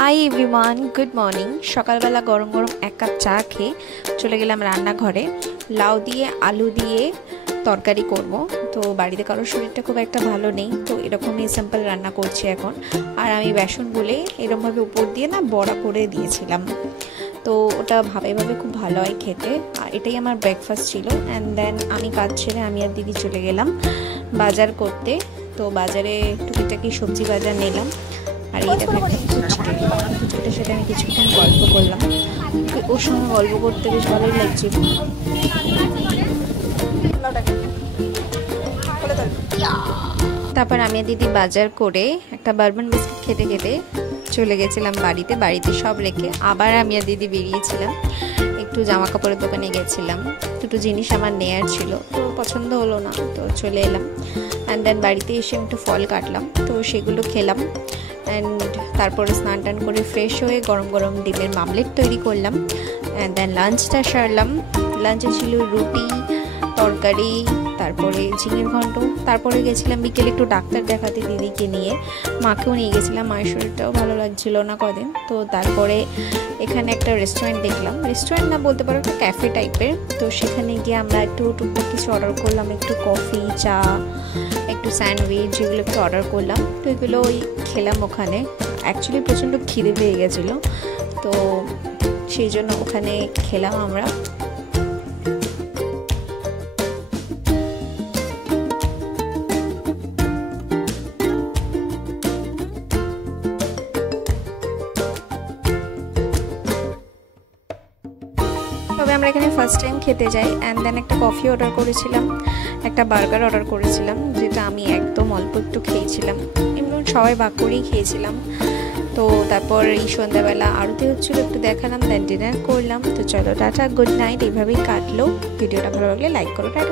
Hi everyone, good morning. সকালবেলা গরম গরম এক কাপ চা খেয়ে চলে গেলাম রান্নাঘরে। লাউ দিয়ে আলু দিয়ে তরকারি করব। তো বাড়িতে কারোর শরীরটা খুব একটা ভালো নেই, তো এরকমই সিম্পল রান্না করছি এখন। আর আমি বেসন গুলে এরকমভাবে উপর দিয়ে না বড়া করে দিয়েছিলাম, তো ওটা ভাবে খুব ভালো হয় খেতে। আর এটাই আমার ব্রেকফাস্ট ছিল। অ্যান্ড দেন আমি কাজ ছেড়ে আমি আর দিদি চলে গেলাম বাজার করতে। তো বাজারে টুকিটাকি সবজি বাজার নিলাম। আর এই দেখো কিছুটার সাথে আমি কিছুক্ষণ গল্প করলাম। ওর সঙ্গে গল্প করতে বেশ ভালোই লাগছিল। তারপর আমি দিদি বাজার করে একটা বারবান বিস্কিট খেতে খেতে চলে গেছিলাম বাড়িতে সব রেখে। আবার আমি আর দিদি বেরিয়েছিলাম, একটু জামা কাপড়ের দোকানে গেছিলাম। দুটো জিনিস আমার নেয়ার ছিল, তো পছন্দ হলো না, তো চলে এলাম। অ্যান্ড দেন বাড়িতে এসে একটু ফল কাটলাম, তো সেগুলো খেলাম। অ্যান্ড তারপরে স্নান টান করে ফ্রেশ হয়ে গরম গরম ডিমের মামলেট তৈরি করলাম। অ্যান্ড দেন লাঞ্চটা সারলাম। লাঞ্চে ছিল রুটি, তরকারি, তারপরে ঝিঙের ঘন্ট। তারপরে গেছিলাম বিকেলে একটু ডাক্তার দেখাতে দিদিকে নিয়ে, মাকেও নিয়ে গেছিলাম। মায়ের শরীরটাও ভালো লাগছিল না কদিন। তো তারপরে এখানে একটা রেস্টুরেন্ট দেখলাম, রেস্টুরেন্ট না বলতে পারো, একটা ক্যাফে টাইপের। তো সেখানে গিয়ে আমরা একটু টুকটাক কিছু অর্ডার করলাম, একটু কফি, চা, একটু স্যান্ডউইচ, এগুলো একটু অর্ডার করলাম। তো এগুলো ওই খেলাম ওখানে। অ্যাকচুয়ালি প্রচণ্ড খিদে পেয়ে গেছিলো, তো সেই জন্য ওখানে খেলাম আমরা। তবে আমরা এখানে ফার্স্ট টাইম খেতে যাই। অ্যান্ড দেন একটা কফি অর্ডার করেছিলাম, একটা বার্গার অর্ডার করেছিলাম, যেটা আমি একদম অল্প একটু খেয়েছিলাম। এমনি সবাই ভাগ করেই খেয়েছিলাম। তো তারপর এই সন্ধ্যাবেলা আরতি হচ্ছিলো, একটু দেখালাম, দেন ডিনার করলাম। তো চলো টাটা, গুড নাইট। এইভাবেই কাটলো। ভিডিওটা ভালো লাগলে লাইক করো, টাটা।